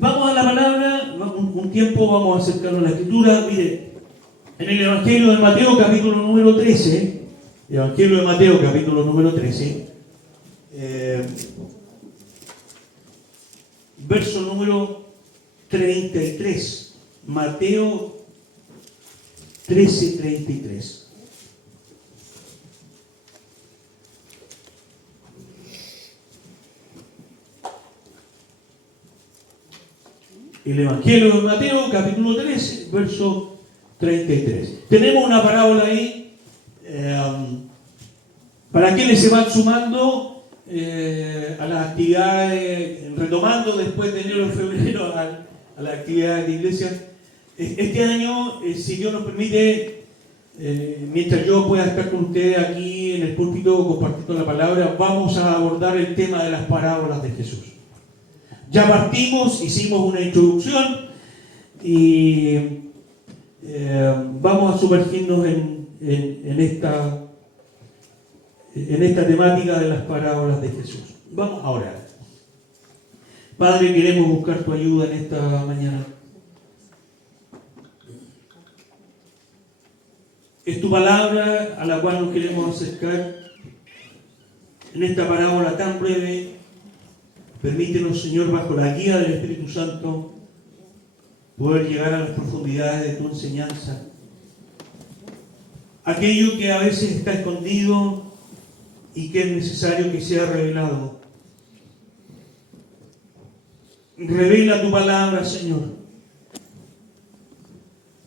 Vamos a la palabra, un tiempo vamos a acercarnos a la escritura. Mire, en el Evangelio de Mateo, capítulo número 13, Evangelio de Mateo, capítulo número 13, verso número 33. Mateo 13, 33. El Evangelio de Mateo, capítulo 13, verso 33. Tenemos una parábola ahí. Para quienes se van sumando a las actividades, retomando después de enero y febrero a las actividades de iglesia. Este año, si Dios nos permite, mientras yo pueda estar con ustedes aquí en el púlpito compartiendo la palabra, vamos a abordar el tema de las parábolas de Jesús. Ya partimos, hicimos una introducción y vamos a sumergirnos en esta temática de las parábolas de Jesús. Vamos a orar. Padre, queremos buscar tu ayuda en esta mañana. Es tu palabra a la cual nos queremos acercar en esta parábola tan breve. Permítenos, Señor, bajo la guía del Espíritu Santo, poder llegar a las profundidades de tu enseñanza. Aquello que a veces está escondido y que es necesario que sea revelado. Revela tu palabra, Señor.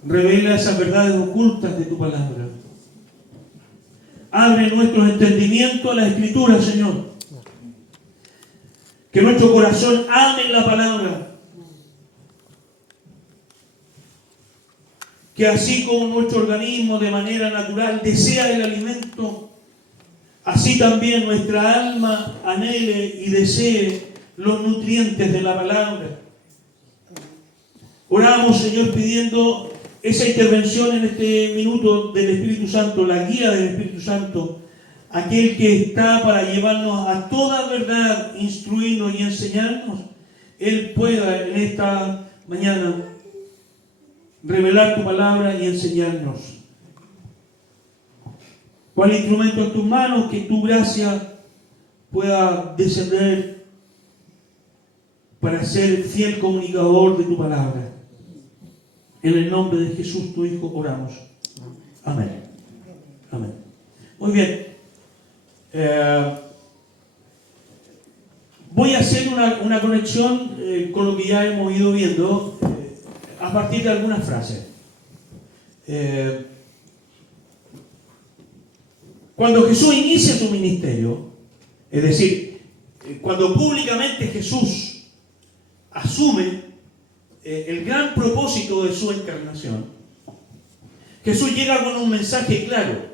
Revela esas verdades ocultas de tu palabra. Abre nuestros entendimientos a la Escritura, Señor. Que nuestro corazón ame la palabra. Que así como nuestro organismo de manera natural desea el alimento, así también nuestra alma anhele y desee los nutrientes de la palabra. Oramos, Señor, pidiendo esa intervención en este minuto del Espíritu Santo, la guía del Espíritu Santo, aquel que está para llevarnos a toda verdad, instruirnos y enseñarnos. Él pueda en esta mañana revelar tu palabra y enseñarnos. Cual instrumento en tus manos, que tu gracia pueda descender para ser fiel comunicador de tu palabra. En el nombre de Jesús, tu Hijo, oramos. Amén. Amén. Muy bien. Voy a hacer una conexión con lo que ya hemos ido viendo a partir de algunas frases. Cuando Jesús inicia su ministerio, es decir, cuando públicamente Jesús asume el gran propósito de su encarnación, Jesús llega con un mensaje claro,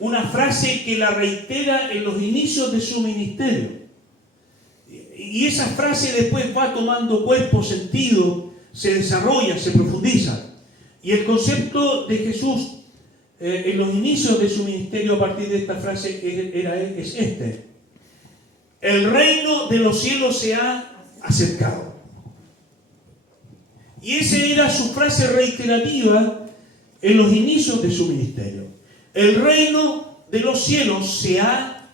una frase que la reitera en los inicios de su ministerio. Y esa frase después va tomando cuerpo, sentido, se desarrolla, se profundiza. Y el concepto de Jesús en los inicios de su ministerio a partir de esta frase es este: el reino de los cielos se ha acercado. Y esa era su frase reiterativa en los inicios de su ministerio. El reino de los cielos se ha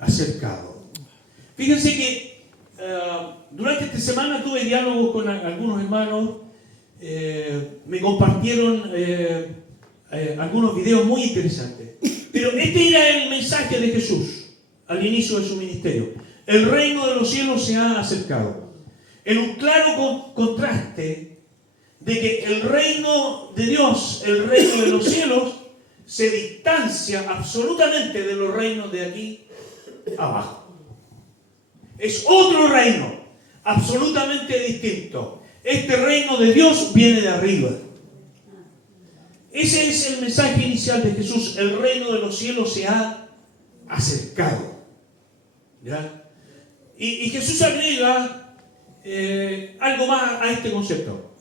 acercado. Fíjense que durante esta semana tuve diálogos con algunos hermanos, me compartieron algunos videos muy interesantes. Pero este era el mensaje de Jesús al inicio de su ministerio. El reino de los cielos se ha acercado. En un claro contraste de que el reino de Dios, el reino de los cielos, se distancia absolutamente de los reinos de aquí abajo. Es otro reino, absolutamente distinto. Este reino de Dios viene de arriba. Ese es el mensaje inicial de Jesús. El reino de los cielos se ha acercado. ¿Ya? Y Jesús agrega algo más a este concepto: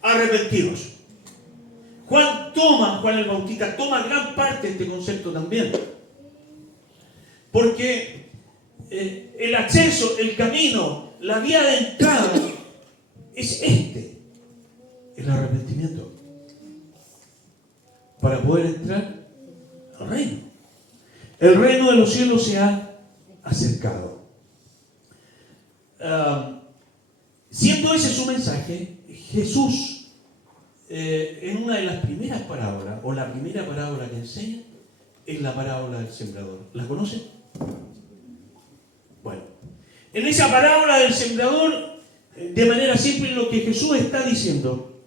arrepentidos. Juan el Bautista toma gran parte de este concepto también, porque el acceso, el camino, la vía de entrada es el arrepentimiento, para poder entrar al reino. El reino de los cielos se ha acercado. Siendo ese su mensaje, Jesús, en una de las primeras parábolas, o la primera parábola que enseña, es la parábola del sembrador. ¿La conocen? Bueno, en esa parábola del sembrador, de manera simple, lo que Jesús está diciendo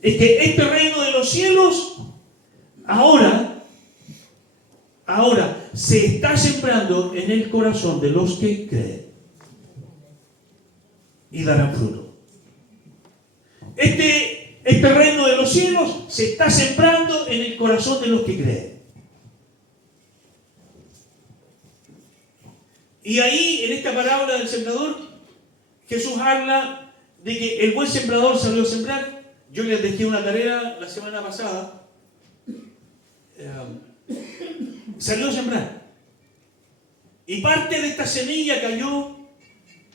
es que este reino de los cielos ahora se está sembrando en el corazón de los que creen y darán fruto. Este reino de los cielos se está sembrando en el corazón de los que creen. Y ahí, en esta parábola del sembrador, Jesús habla de que el buen sembrador salió a sembrar. Yo les dejé una tarea la semana pasada. Salió a sembrar. Y parte de esta semilla cayó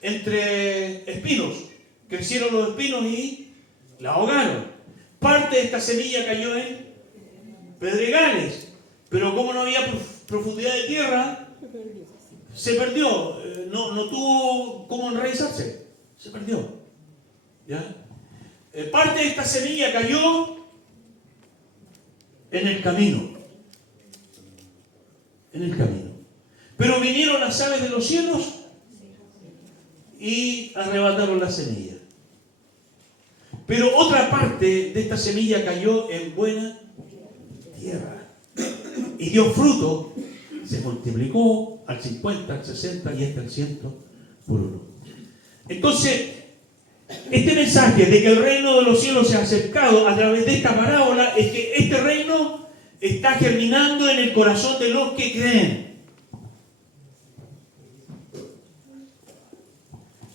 entre espinos. Crecieron los espinos y la ahogaron. Parte de esta semilla cayó en pedregales. Pero como no había profundidad de tierra, se perdió. No tuvo cómo enraizarse. Se perdió. ¿Ya? Parte de esta semilla cayó en el camino. En el camino. Pero vinieron las aves de los cielos y arrebataron la semilla. Pero otra parte de esta semilla cayó en buena tierra y dio fruto, se multiplicó al 50, al 60 y hasta el 100 por uno. Entonces, este mensaje de que el reino de los cielos se ha acercado a través de esta parábola es que este reino está germinando en el corazón de los que creen.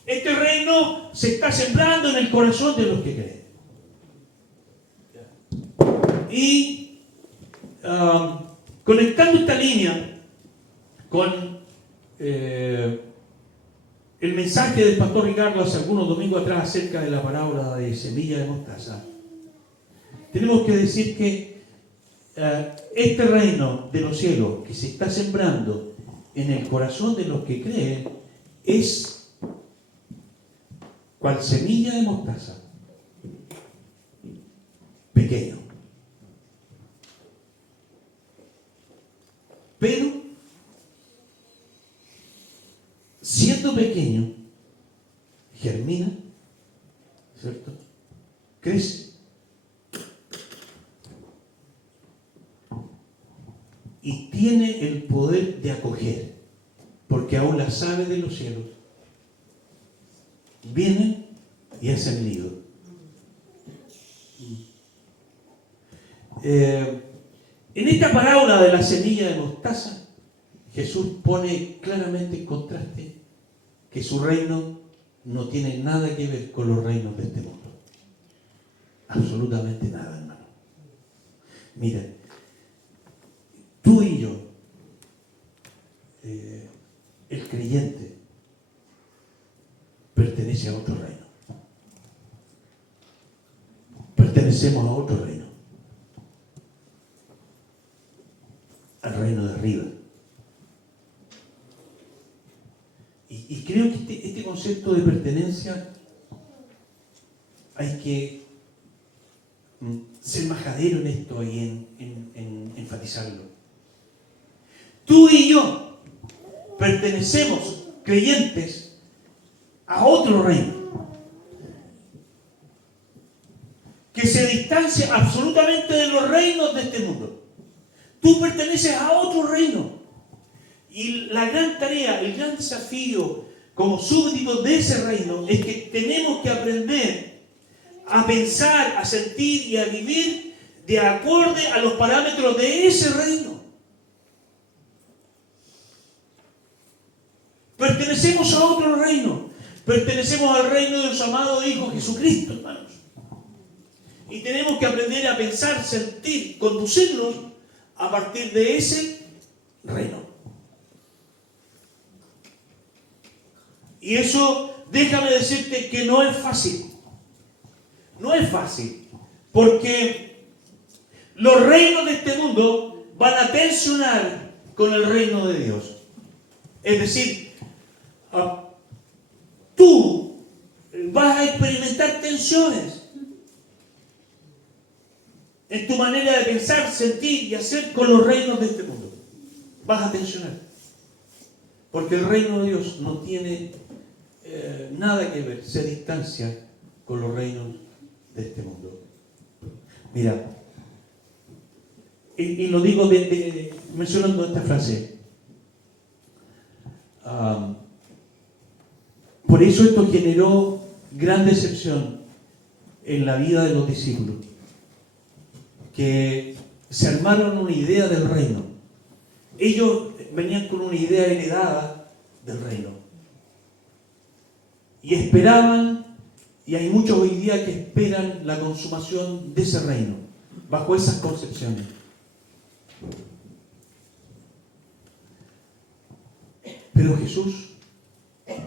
Este reino se está sembrando en el corazón de los que creen. Y conectando esta línea con el mensaje del pastor Ricardo hace algunos domingos atrás acerca de la parábola de semilla de mostaza, tenemos que decir que este reino de los cielos que se está sembrando en el corazón de los que creen es cual semilla de mostaza, pequeño. Pero, siendo pequeño, germina, ¿cierto? Crece. Y tiene el poder de acoger, porque aún las aves de los cielos vienen y hacen nido. En esta parábola de la semilla de mostaza, Jesús pone claramente en contraste que su reino no tiene nada que ver con los reinos de este mundo. Absolutamente nada, hermano. Mira, tú y yo, el creyente, pertenece a otro reino. Pertenecemos a otro reino. Al reino de arriba. Y creo que este concepto de pertenencia hay que ser majadero en esto y en enfatizarlo. Tú y yo pertenecemos, creyentes, a otro reino que se distancia absolutamente de los reinos de este mundo. Tú perteneces a otro reino y la gran tarea, el gran desafío como súbditos de ese reino es que tenemos que aprender a pensar, a sentir y a vivir de acuerdo a los parámetros de ese reino. Pertenecemos a otro reino. Pertenecemos al reino de su amado Hijo Jesucristo, hermanos. Y tenemos que aprender a pensar, sentir, conducirnos a partir de ese reino. Y eso, déjame decirte que no es fácil. No es fácil. Porque los reinos de este mundo van a tensionar con el reino de Dios. Es decir, tú vas a experimentar tensiones en tu manera de pensar, sentir y hacer con los reinos de este mundo. Vas a tensionar. Porque el reino de Dios no tiene nada que ver, se distancia con los reinos de este mundo. Mira, y lo digo mencionando esta frase. Por eso esto generó gran decepción en la vida de los discípulos, que se armaron una idea del reino. Ellos venían con una idea heredada del reino. Y esperaban, y hay muchos hoy día que esperan la consumación de ese reino, bajo esas concepciones. Pero Jesús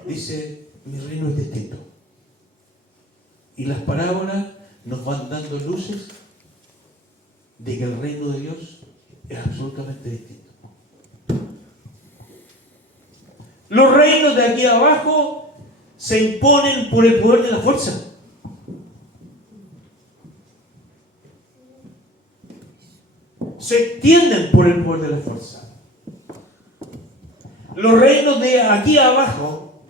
dice, mi reino es distinto. Y las parábolas nos van dando luces de que el reino de Dios es absolutamente distinto. Los reinos de aquí abajo se imponen por el poder de la fuerza. Se extienden por el poder de la fuerza. Los reinos de aquí abajo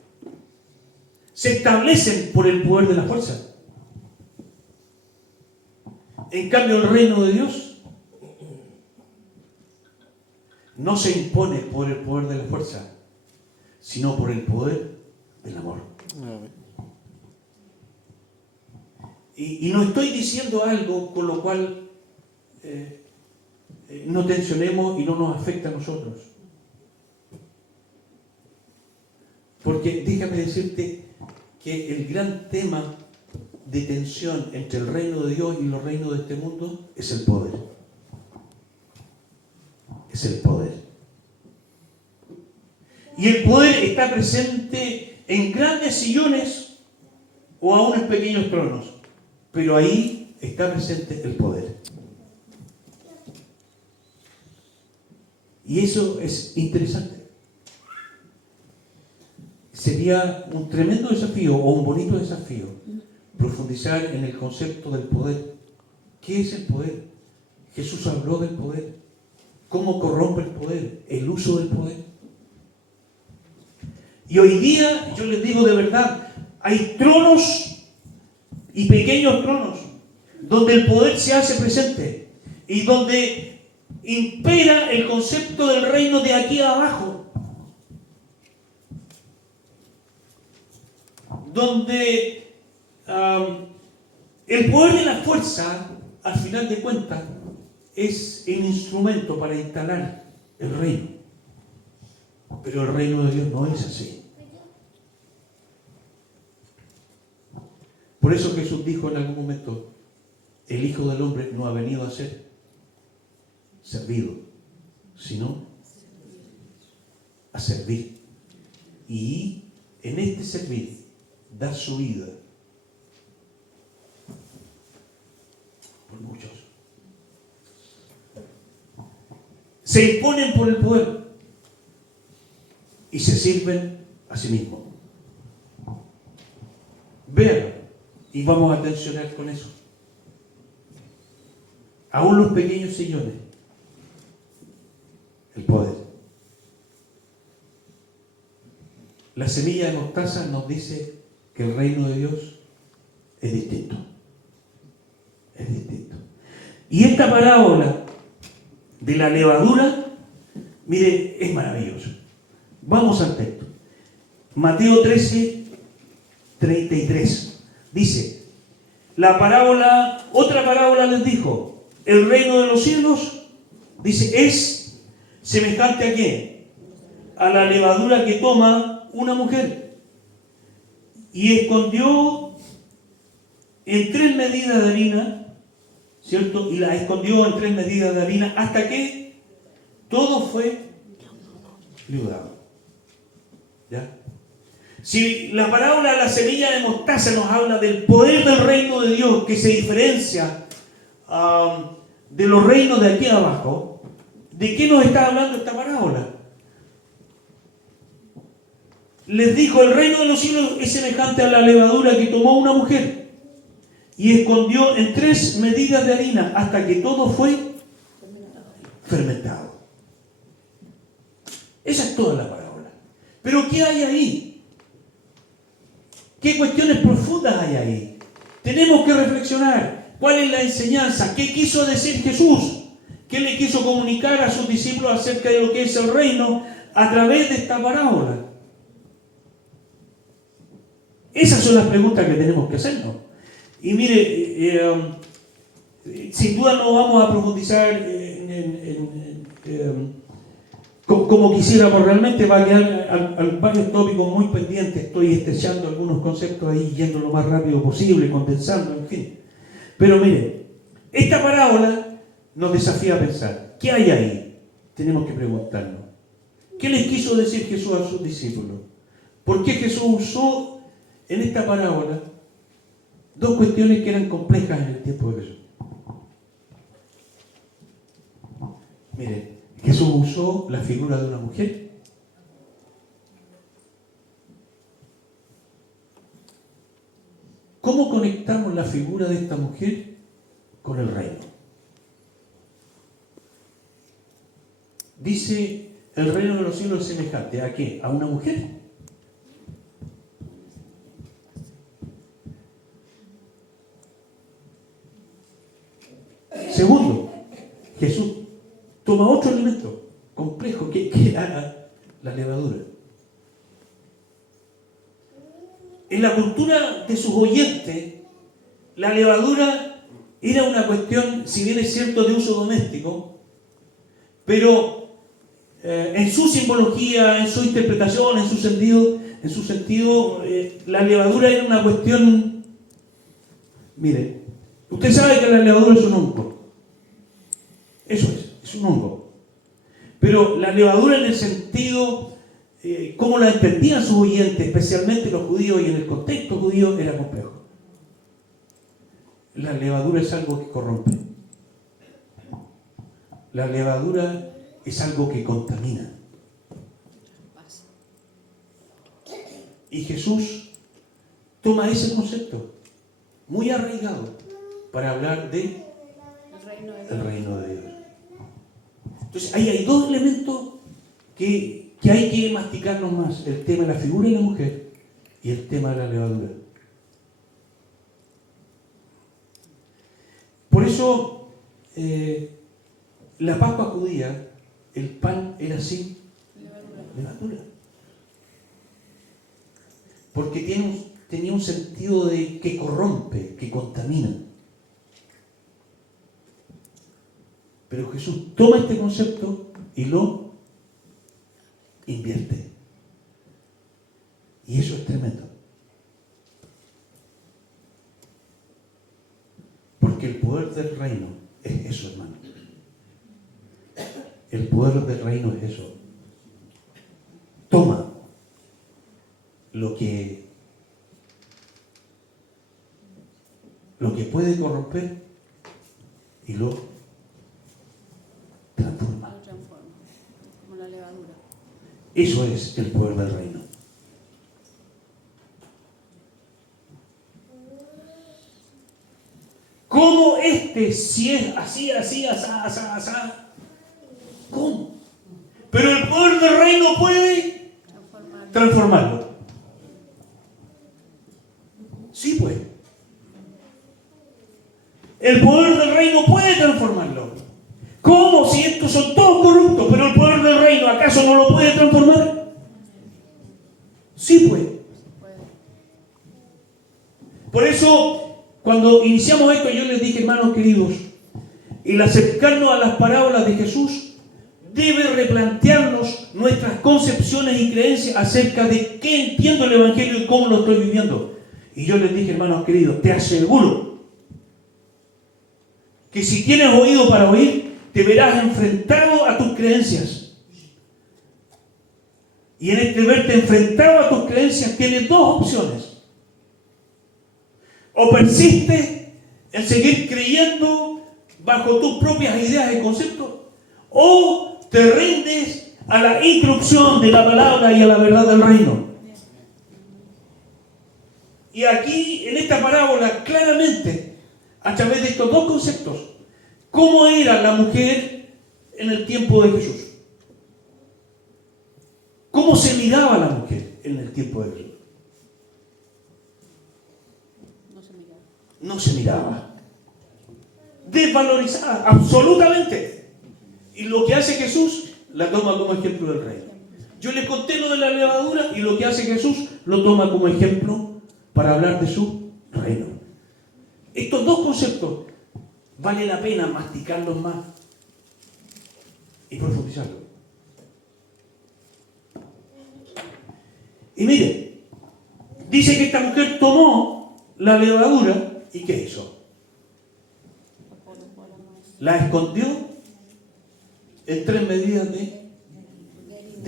se establecen por el poder de la fuerza. En cambio, el reino de Dios no se impone por el poder de la fuerza, sino por el poder del amor. Y no estoy diciendo algo con lo cual no tensionemos y no nos afecta a nosotros. Porque déjame decirte que el gran tema de tensión entre el reino de Dios y los reinos de este mundo es el poder. Es el poder. Y el poder está presente en grandes sillones o aún en pequeños tronos. Pero ahí está presente el poder. Y eso es interesante. Sería un tremendo desafío o un bonito desafío profundizar en el concepto del poder. ¿Qué es el poder? Jesús habló del poder. ¿Cómo corrompe el poder? El uso del poder. Y hoy día, yo les digo de verdad, hay tronos y pequeños tronos donde el poder se hace presente y donde impera el concepto del reino de aquí abajo. Donde el poder de la fuerza, al final de cuentas, es el instrumento para instalar el reino. Pero el reino de Dios no es así. Por eso Jesús dijo en algún momento, el Hijo del Hombre no ha venido a ser servido, sino a servir. Y en este servir, dar su vida por muchos. Se imponen por el poder y se sirven a sí mismos. Vean, y vamos a tensionar con eso. Aún los pequeños sillones, el poder. La semilla de mostaza nos dice que el reino de Dios es distinto. Es distinto. Y esta parábola de la levadura, mire, es maravilloso. Vamos al texto. Mateo 13, 33. Dice, otra parábola les dijo, el reino de los cielos, dice, es semejante a ¿qué? A la levadura que toma una mujer y escondió en 3 medidas de harina, ¿cierto? Y la escondió en 3 medidas de harina hasta que todo fue leudado. ¿Ya? Si la parábola de la semilla de mostaza nos habla del poder del reino de Dios que se diferencia de los reinos de aquí abajo, ¿de qué nos está hablando esta parábola? Les dijo, el reino de los cielos es semejante a la levadura que tomó una mujer y escondió en 3 medidas de harina hasta que todo fue fermentado. Esa es toda la parábola. Pero ¿qué hay ahí? ¿Qué cuestiones profundas hay ahí? Tenemos que reflexionar. ¿Cuál es la enseñanza? ¿Qué quiso decir Jesús? ¿Qué le quiso comunicar a sus discípulos acerca de lo que es el reino a través de esta parábola? Esas son las preguntas que tenemos que hacernos. Y mire, sin duda no vamos a profundizar como quisiéramos realmente, va a quedar varios tópicos muy pendientes. Estoy estrechando algunos conceptos ahí, yendo lo más rápido posible, condensando, en fin. Pero mire, esta parábola nos desafía a pensar, ¿qué hay ahí? Tenemos que preguntarnos. ¿Qué les quiso decir Jesús a sus discípulos? ¿Por qué Jesús usó en esta parábola 2 cuestiones que eran complejas en el tiempo de Jesús? Mire, Jesús usó la figura de una mujer. ¿Cómo conectamos la figura de esta mujer con el reino? Dice, el reino de los cielos es semejante ¿a qué? ¿A una mujer? Segundo, Jesús toma otro elemento complejo que era la levadura. En la cultura de sus oyentes, la levadura era una cuestión, si bien es cierto, de uso doméstico, pero en su simbología, en su interpretación, en su sentido, la levadura era una cuestión. Mire, usted sabe que la levadura es un hongo. Eso es un hongo. Pero la levadura en el sentido, como la entendían sus oyentes, especialmente los judíos y en el contexto judío, era complejo. La levadura es algo que corrompe. La levadura es algo que contamina. Y Jesús toma ese concepto muy arraigado para hablar de el reino de Dios. Entonces, ahí hay 2 elementos que hay que masticarnos más: el tema de la figura de la mujer y el tema de la levadura. Por eso, la Pascua judía, el pan era sin levadura. Porque tenía un sentido de que corrompe, que contamina. Pero Jesús toma este concepto y lo invierte. Y eso es tremendo. Porque el poder del reino es eso, hermano. El poder del reino es eso. Toma lo que puede corromper y lo transforma. Como la levadura. Eso es el poder del reino. ¿Cómo si es así, asá? ¿Cómo? Pero el poder del reino puede transformarlo. Sí, pues. El poder del reino puede transformarlo. ¿Cómo? Si estos son todos corruptos, pero el poder del reino, ¿acaso no lo puede transformar? Sí, pues. Por eso, cuando iniciamos esto, yo les dije, hermanos queridos, el acercarnos a las parábolas de Jesús debe replantearnos nuestras concepciones y creencias acerca de qué entiendo el Evangelio y cómo lo estoy viviendo. Y yo les dije, hermanos queridos, te aseguro que si tienes oído para oír, te verás enfrentado a tus creencias. y en este verte enfrentado a tus creencias, tienes dos opciones. O persistes en seguir creyendo bajo tus propias ideas y conceptos, o te rindes a la instrucción de la palabra y a la verdad del reino. Y aquí, en esta parábola, claramente, a través de estos dos conceptos, ¿cómo era la mujer en el tiempo de Jesús? ¿Cómo se miraba la mujer en el tiempo de Jesús? No se miraba. No se miraba. Desvalorizada, absolutamente. Y lo que hace Jesús, la toma como ejemplo del reino. Yo le conté lo de la levadura y lo que hace Jesús lo toma como ejemplo para hablar de su reino. Estos dos conceptos vale la pena masticarlos más y profundizarlos. Y mire, dice que esta mujer tomó la levadura y ¿qué hizo? La escondió en 3 medidas de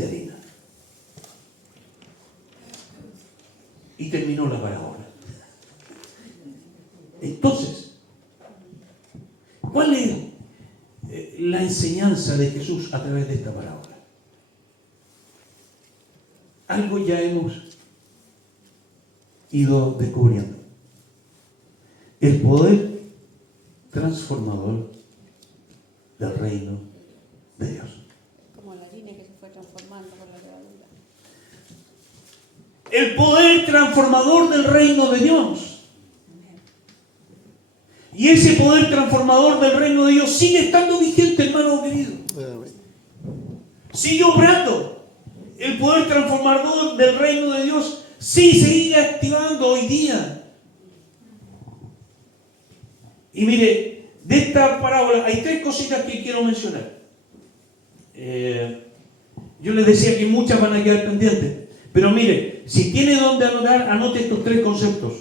harina. Y terminó la parábola. Entonces, ¿cuál es la enseñanza de Jesús a través de esta parábola? Algo ya hemos ido descubriendo. El poder transformador del reino de Dios. Como la harina que se fue transformando con la levadura. El poder transformador del reino de Dios. Y ese poder transformador del reino de Dios sigue estando vigente, hermano querido. Sigue obrando. El poder transformador del reino de Dios sí se sigue activando hoy día. Y mire, de esta parábola hay 3 cositas que quiero mencionar. Yo les decía que muchas van a quedar pendientes. Pero mire, si tiene donde anotar, anote estos 3 conceptos.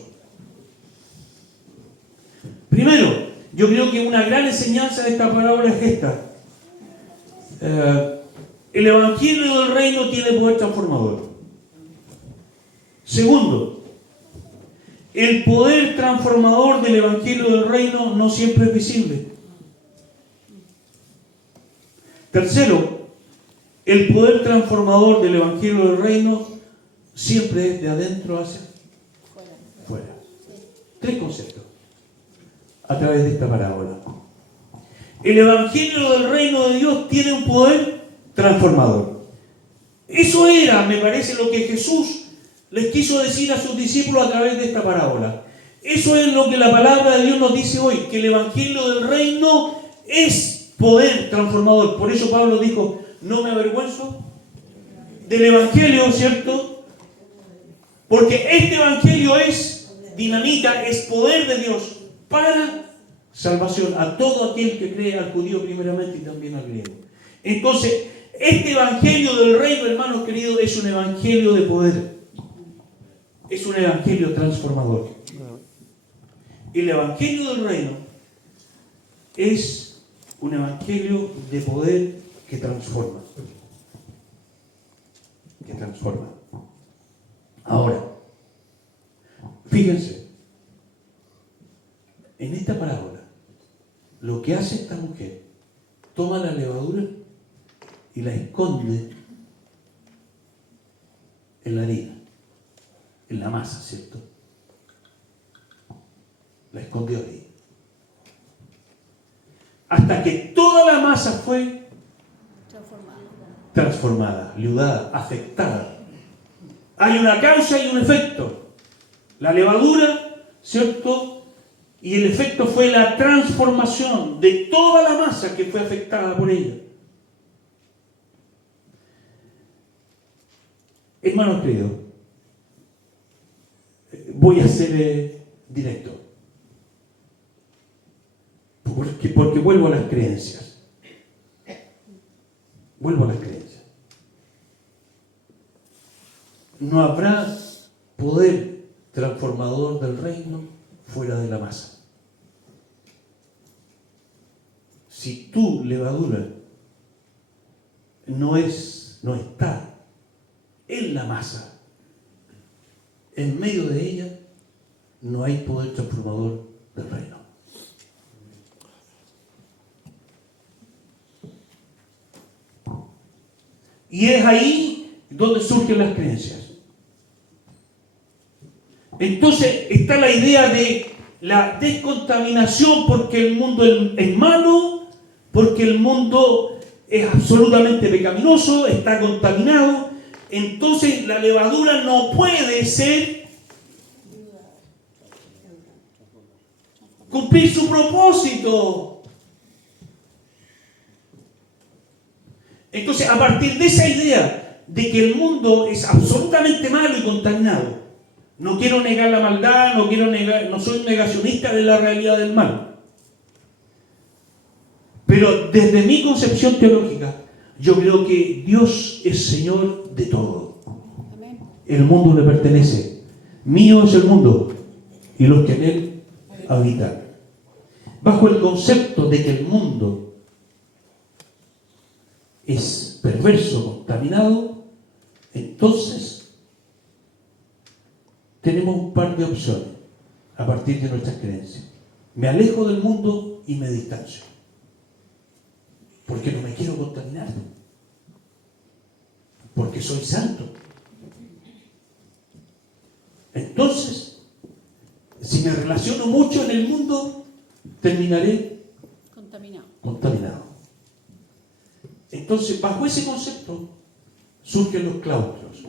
Primero, yo creo que una gran enseñanza de esta parábola es esta. El evangelio del reino tiene poder transformador. Segundo, el poder transformador del evangelio del reino no siempre es visible. Tercero, el poder transformador del evangelio del reino siempre es de adentro hacia fuera. 3 conceptos a través de esta parábola. El evangelio del reino de Dios tiene un poder transformador. Eso era, me parece, lo que Jesús les quiso decir a sus discípulos a través de esta parábola. Eso es lo que la palabra de Dios nos dice hoy, que el evangelio del reino es poder transformador. Por eso Pablo dijo, no me avergüenzo del evangelio, ¿cierto? Porque este evangelio es dinamita, es poder de Dios para salvación a todo aquel que cree, al judío primeramente y también al griego. Entonces, este evangelio del reino, hermanos queridos, es un evangelio de poder. Es un evangelio transformador. El evangelio del reino es un evangelio de poder que transforma. Que transforma. Ahora, fíjense, en esta parábola, lo que hace esta mujer, toma la levadura y la esconde en la harina, en la masa, ¿cierto? La escondió ahí. Hasta que toda la masa fue transformada, liudada, afectada. Hay una causa y un efecto. La levadura, ¿cierto? Y el efecto fue la transformación de toda la masa que fue afectada por ella. Hermanos queridos, voy a ser directo. Porque vuelvo a las creencias. Vuelvo a las creencias. No habrá poder transformador del reino fuera de la masa. Si tu levadura no está en la masa, en medio de ella, no hay poder transformador del reino. Y es ahí donde surgen las creencias. Entonces está la idea de la descontaminación porque el mundo es malo, porque el mundo es absolutamente pecaminoso, está contaminado. Entonces la levadura no puede ser cumplir su propósito. Entonces, a partir de esa idea de que el mundo es absolutamente malo y contaminado, no quiero negar la maldad, no soy negacionista de la realidad del mal. Pero desde mi concepción teológica, yo creo que Dios es Señor de todo. Amén. El mundo le pertenece. Mío es el mundo y los que en él habitan. Bajo el concepto de que el mundo es perverso, contaminado, entonces tenemos un par de opciones a partir de nuestras creencias. Me alejo del mundo y me distancio, porque no me quiero contaminar, porque soy santo. Entonces, si me relaciono mucho en el mundo, terminaré contaminado. Entonces, bajo ese concepto, surgen los claustros.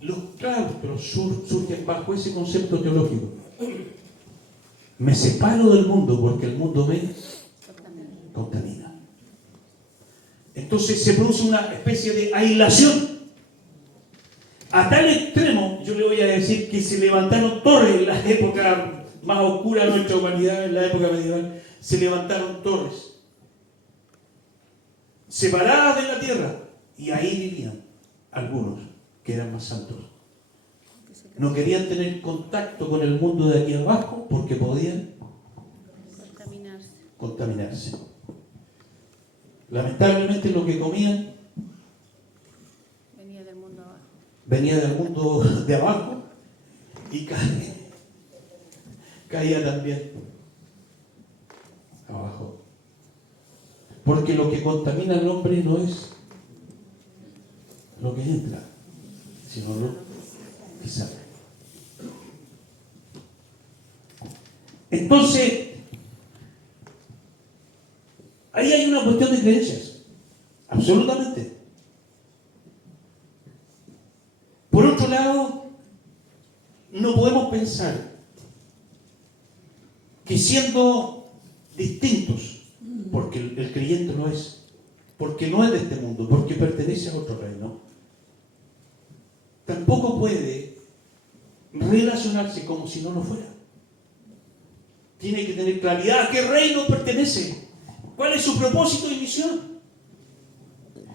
Los claustros surgen bajo ese concepto teológico. Me separo del mundo porque el mundo me contamina. Entonces se produce una especie de aislación. A tal extremo, yo le voy a decir que se levantaron torres en la época más oscura de nuestra humanidad, en la época medieval, se levantaron torres separadas de la tierra, y ahí vivían algunos que eran más santos. No querían tener contacto con el mundo de aquí abajo porque podían contaminarse. Lamentablemente lo que comían venía del mundo de abajo y caía también abajo. Porque lo que contamina al hombre no es lo que entra, sino lo que sale. Entonces, ahí hay una cuestión de creencias, absolutamente. Por otro lado, no podemos pensar que siendo distintos, porque el creyente lo es, porque no es de este mundo, porque pertenece a otro reino, tampoco puede relacionarse como si no lo fuera. Tiene que tener claridad a qué reino pertenece, cuál es su propósito y misión.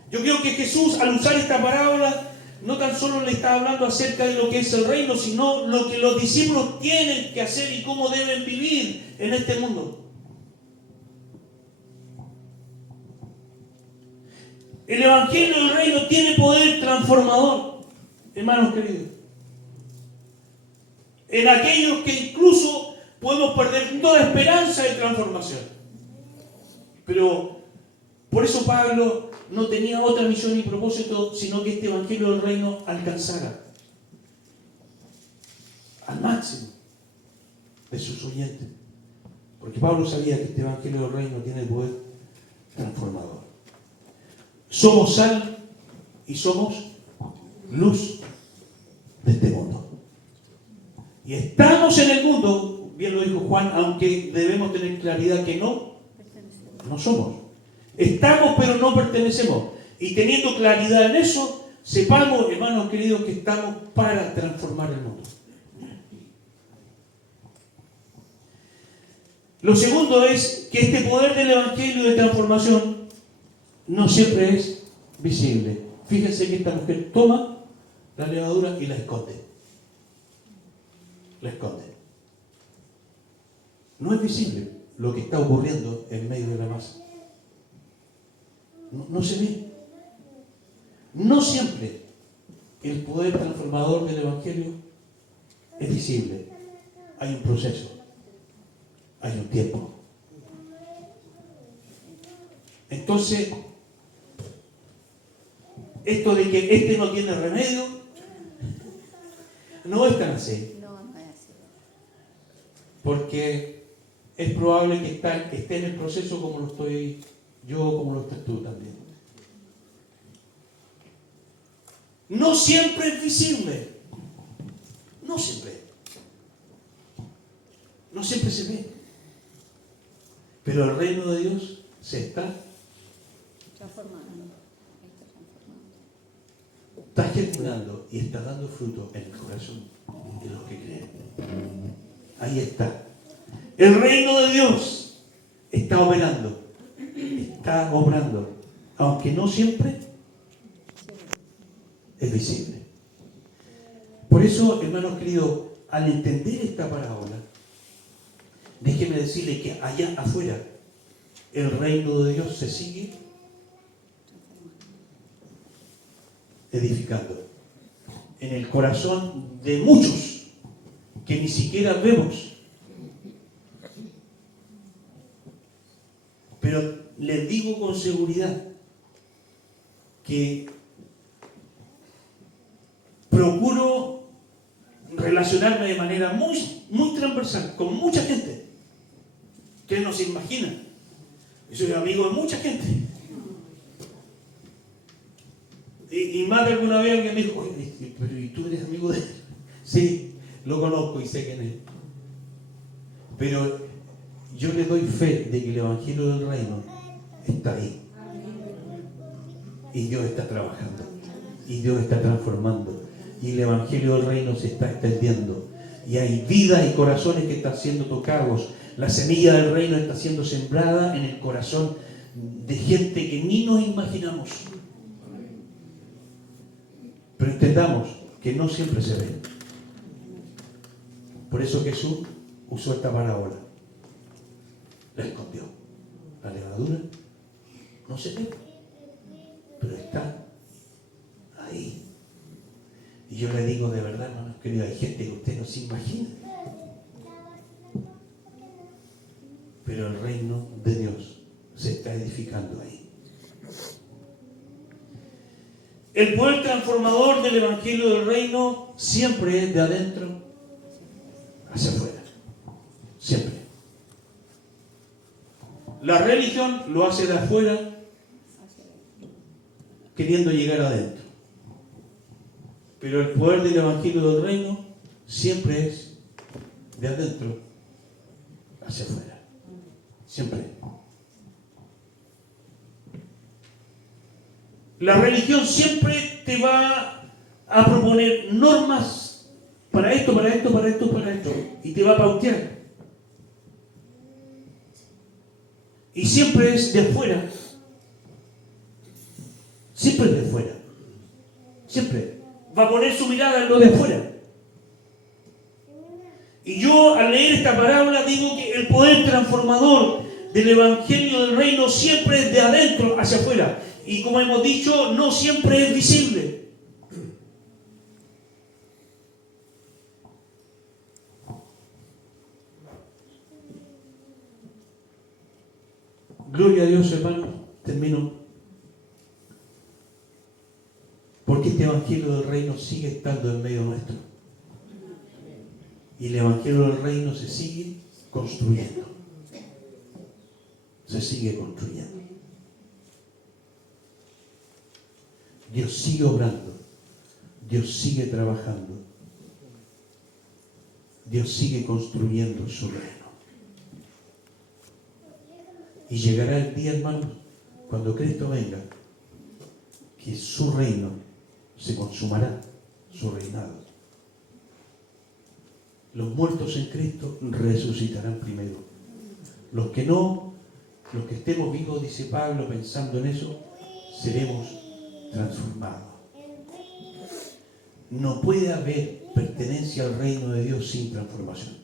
Yo creo que Jesús, al usar esta parábola, no tan solo le está hablando acerca de lo que es el reino, sino lo que los discípulos tienen que hacer y cómo deben vivir en este mundo. El Evangelio del Reino tiene poder transformador, hermanos queridos. En aquellos que incluso podemos perder toda esperanza de transformación. Pero por eso Pablo no tenía otra misión ni propósito, sino que este Evangelio del Reino alcanzara al máximo de sus oyentes. Porque Pablo sabía que este Evangelio del Reino tiene poder transformador. Somos sal y somos luz de este mundo. Y estamos en el mundo, bien lo dijo Juan, aunque debemos tener claridad que no somos. Estamos pero no pertenecemos. Y teniendo claridad en eso, sepamos, hermanos queridos, que estamos para transformar el mundo. Lo segundo es que este poder del Evangelio de transformación no siempre es visible. Fíjense que esta mujer toma la levadura y la esconde. La esconde. No es visible lo que está ocurriendo en medio de la masa. No se ve. No siempre el poder transformador del Evangelio es visible. Hay un proceso, hay un tiempo. Entonces, esto de que este no tiene remedio, no es tan así. No, no es así. Porque es probable que esté en el proceso como lo estoy yo, como lo estás tú también. No siempre es visible. No siempre. No siempre se ve. Pero el reino de Dios se está Transformando. germinando y está dando fruto en el corazón de los que creen. Ahí está. El reino de Dios está operando, está obrando, aunque no siempre es visible. Por eso, hermanos queridos, al entender esta parábola, déjeme decirle que allá afuera el reino de Dios se sigue edificando en el corazón de muchos que ni siquiera vemos. Pero les digo con seguridad que procuro relacionarme de manera muy transversal con mucha gente que no se imagina. Yo soy amigo de mucha gente. Y más de alguna vez alguien me dijo, oye, pero ¿y tú eres amigo de él? Sí, lo conozco y sé quién es. Pero yo le doy fe de que el Evangelio del Reino está ahí. Y Dios está trabajando. Y Dios está transformando. Y el Evangelio del Reino se está extendiendo. Y hay vidas y corazones que están siendo tocados. La semilla del Reino está siendo sembrada en el corazón de gente que ni nos imaginamos. Pero entendamos que no siempre se ve. Por eso Jesús usó esta parábola. La escondió. La levadura no se ve, pero está ahí. Y yo le digo de verdad, hermanos queridos, hay gente que usted no se imagina. Pero el reino de Dios se está edificando ahí. El poder transformador del Evangelio del Reino siempre es de adentro hacia afuera. Siempre. La religión lo hace de afuera queriendo llegar adentro. Pero el poder del Evangelio del Reino siempre es de adentro hacia afuera. Siempre. La religión siempre te va a proponer normas para esto, para esto, para esto, para esto. Y te va a pautear. Y siempre es de afuera. Siempre es de afuera. Siempre. Va a poner su mirada en lo de afuera. Y yo al leer esta parábola digo que el poder transformador del Evangelio del Reino siempre es de adentro hacia afuera. Y como hemos dicho, no siempre es visible. Gloria a Dios, hermano. Termino. Porque este Evangelio del Reino sigue estando en medio nuestro. Y el Evangelio del Reino se sigue construyendo. Se sigue construyendo. Dios sigue obrando. Dios sigue trabajando. Dios sigue construyendo su reino. Y llegará el día, hermanos, cuando Cristo venga, que su reino se consumará, su reinado. Los muertos en Cristo resucitarán primero. Los que no, los que estemos vivos, dice Pablo, pensando en eso, seremos transformados. No puede haber pertenencia al reino de Dios sin transformación.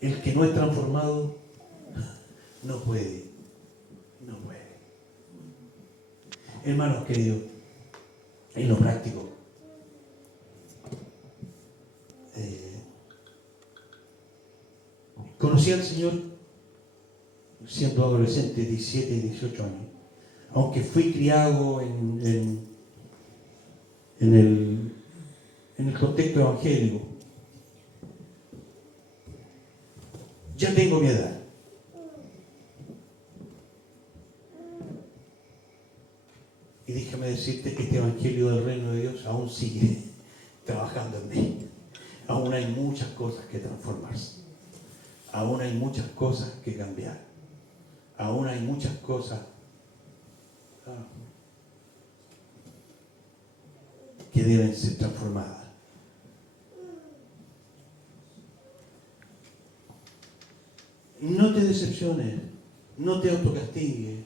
El que no es transformado no puede. No puede. Hermanos queridos, en lo práctico. Conocí al Señor siendo adolescente, 17 y 18 años. Aunque fui criado en el contexto evangélico, ya tengo mi edad. Y déjame decirte que este evangelio del reino de Dios aún sigue trabajando en mí. Aún hay muchas cosas que transformarse. Aún hay muchas cosas que cambiar. Aún hay muchas cosas que deben ser transformadas. No te decepciones, no te autocastigues,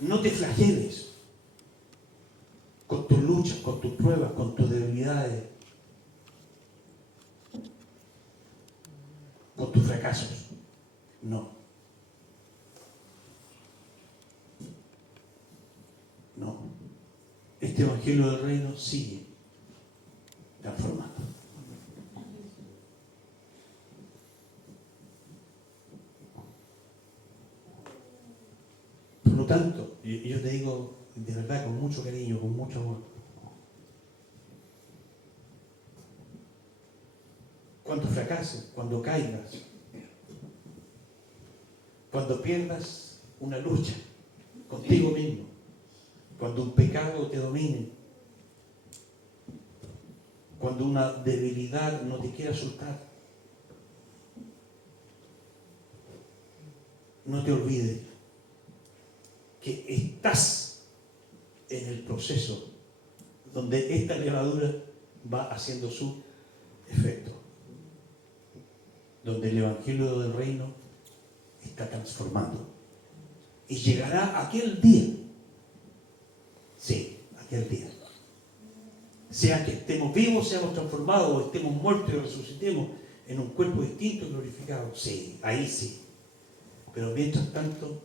no te flageles con tus luchas, con tus pruebas, con tus debilidades, con tus fracasos. No. No. Este evangelio del reino sigue transformando. Por lo tanto, yo te digo de verdad con mucho cariño, con mucho amor. Cuando fracases, cuando caigas, cuando pierdas una lucha contigo mismo, cuando un pecado te domine, cuando una debilidad no te quiera soltar, no te olvides que estás en el proceso donde esta levadura va haciendo su efecto, donde el evangelio del reino está transformando y llegará aquel día, sí, aquel día, sea que estemos vivos, seamos transformados, o estemos muertos y resucitemos en un cuerpo distinto y glorificado, sí, ahí sí, pero mientras tanto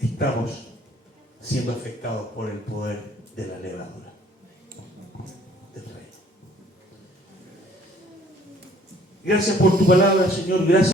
estamos siendo afectados por el poder de la levadura del reino. Gracias por tu palabra, Señor. Gracias.